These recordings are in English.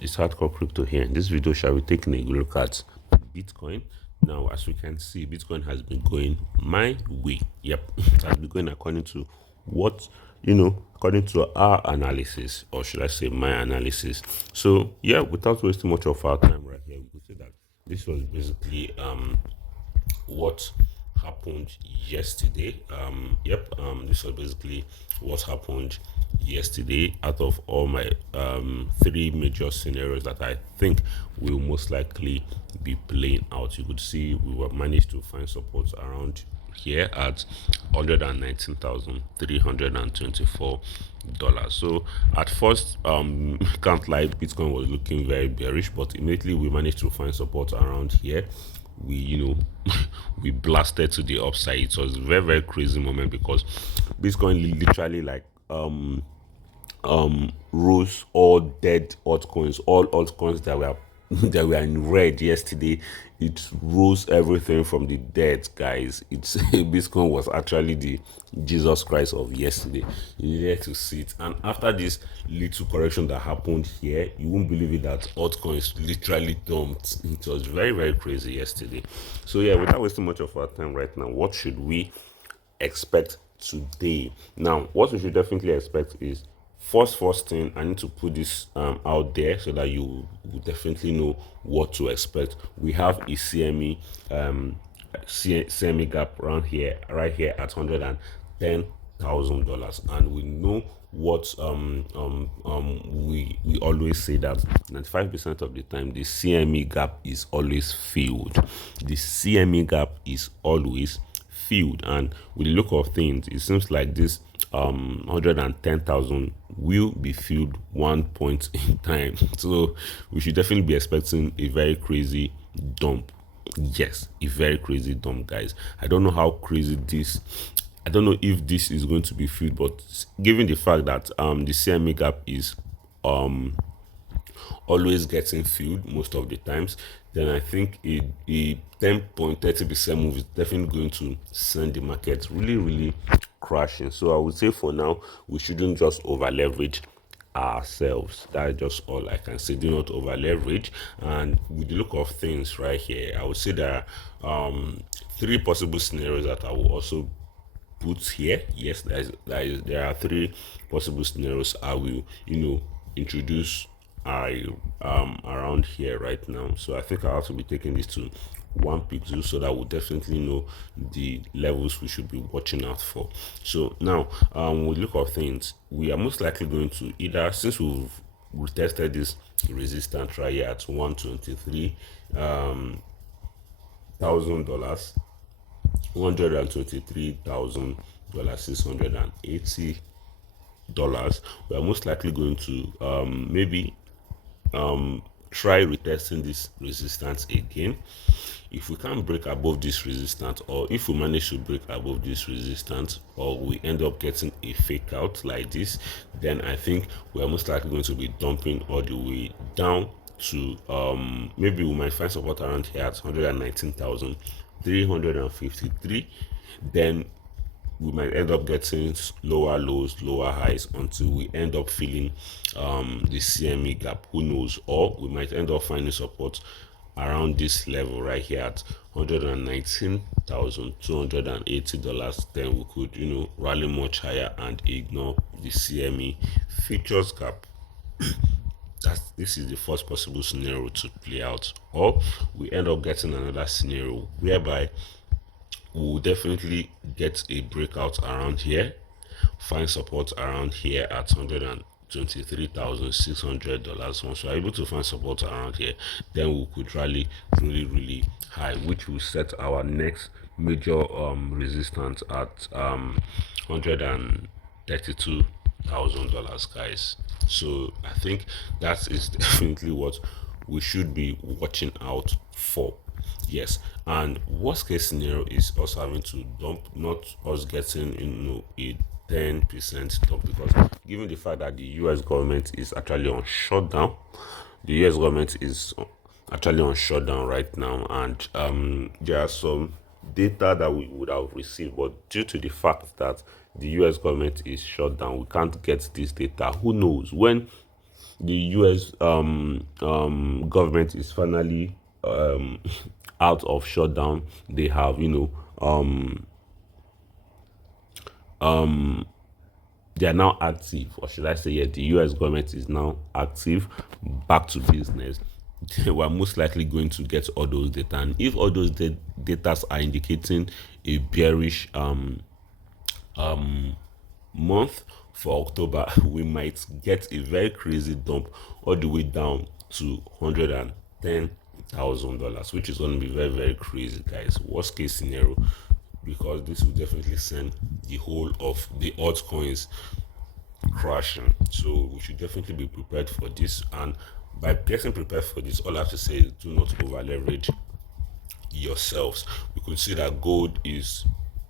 It's Hardcore Crypto here. In this video, shall we taking a look at Bitcoin? Now, as we can see, Bitcoin has been going my way. Yep, it has been going according to what according to our analysis, or should I say my analysis. So yeah, without wasting much of our time right here, we could say that this was basically what happened yesterday. This was basically what happened yesterday out of all my three major scenarios that I think will most likely be playing out. You could see we were managed to find support around here at $119,324. So at first, can't lie, Bitcoin was looking very bearish, but immediately we managed to find support around here. We we blasted to the upside. It was a very, very crazy moment because Bitcoin literally like rose all dead altcoins, all altcoins that were that were in red yesterday. It rose everything from the dead, guys. It's Bitcoin was actually the Jesus Christ of yesterday. You needed to see it. And after this little correction that happened here, you won't believe it that altcoins literally dumped. It was very, very crazy yesterday. So yeah, without wasting much of our time right now, what should we expect today? Now, what we should definitely expect is first thing, I need to put this out there so that you will definitely know what to expect. We have a CME gap around here, right here at $110,000, and we know what we always say that 95% of the time the CME gap is always filled. The CME gap is always filled, and with the look of things, it seems like this 110,000 will be filled one point in time. So we should definitely be expecting a very crazy dump. Yes, a very crazy dump, guys. I don't know how crazy this. I don't know if this is going to be filled, but given the fact that the CME gap is always getting filled most of the times, then I think a 10.30% move is definitely going to send the market really, really crashing. So I would say for now, we shouldn't just over leverage ourselves. That's just all I can say. Do not over leverage. And with the look of things right here, I would say there are three possible scenarios that I will also put here. Yes, there are three possible scenarios I will, introduce around here right now. So I think I have to be taking this to one pixel so that we'll definitely know the levels we should be watching out for. So now, with look of things, we are most likely going to either, since we've retested this resistance right here at $123,000, $680, we are most likely going to maybe try retesting this resistance again. If we can't break above this resistance, or if we manage to break above this resistance, or we end up getting a fake out like this, then I think we are most likely going to be dumping all the way down to maybe we might find support around here at 119,353. Then we might end up getting lower lows, lower highs until we end up feeling the CME gap. Who knows? Or we might end up finding support around this level right here at $119,280. Then we could, rally much higher and ignore the CME futures gap. This is the first possible scenario to play out. Or we end up getting another scenario whereby we'll definitely get a breakout around here, find support around here at $123,600. Once we're able to find support around here, then we could rally really, really high, which will set our next major resistance at $132,000, guys. So I think that is definitely what we should be watching out for. Yes, and worst case scenario is us having to dump, not us getting a 10% dump, because given the fact that the US government is actually on shutdown, the US government is actually on shutdown right now, and there are some data that we would have received, but due to the fact that the US government is shut down, we can't get this data. Who knows when the US government is finally out of shutdown. They have, they are now active, or should I say, yeah, the US government is now active, back to business. We're most likely going to get all those data, and if all those data are indicating a bearish month for October, we might get a very crazy dump all the way down to $110,000, which is going to be very, very crazy, guys. Worst case scenario, because this will definitely send the whole of the altcoins crashing. So we should definitely be prepared for this. And by getting prepared for this, all I have to say is do not over leverage yourselves. We could see that gold is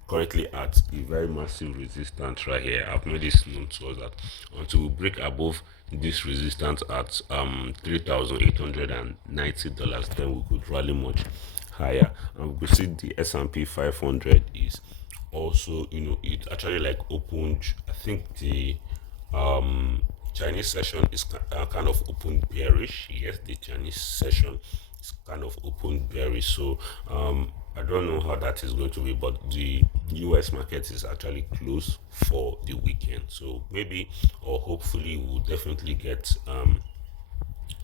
currently at a very massive resistance right here. I've made this known to us that until we break above this resistance at $3,890, then we could rally much higher. And we could see the S&P 500 is also, it actually like opened. I think the Chinese session is kind of open bearish. Yes, the Chinese session is kind of open bearish. So I don't know how that is going to be, but the US market is actually closed for the weekend. So maybe or hopefully we'll definitely get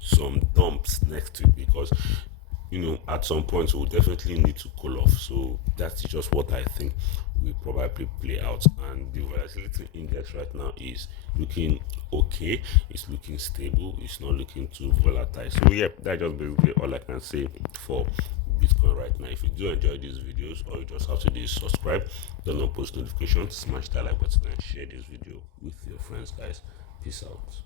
some dumps next week, because at some point we'll definitely need to cool off. So that's just what I think will probably play out. And the volatility index right now is looking okay, it's looking stable, it's not looking too volatile. So yeah, that's just basically all I can say for Bitcoin right now. If you do enjoy these videos, all you just have to do is subscribe, turn on post notifications, smash that like button, and share this video with your friends, guys. Peace out.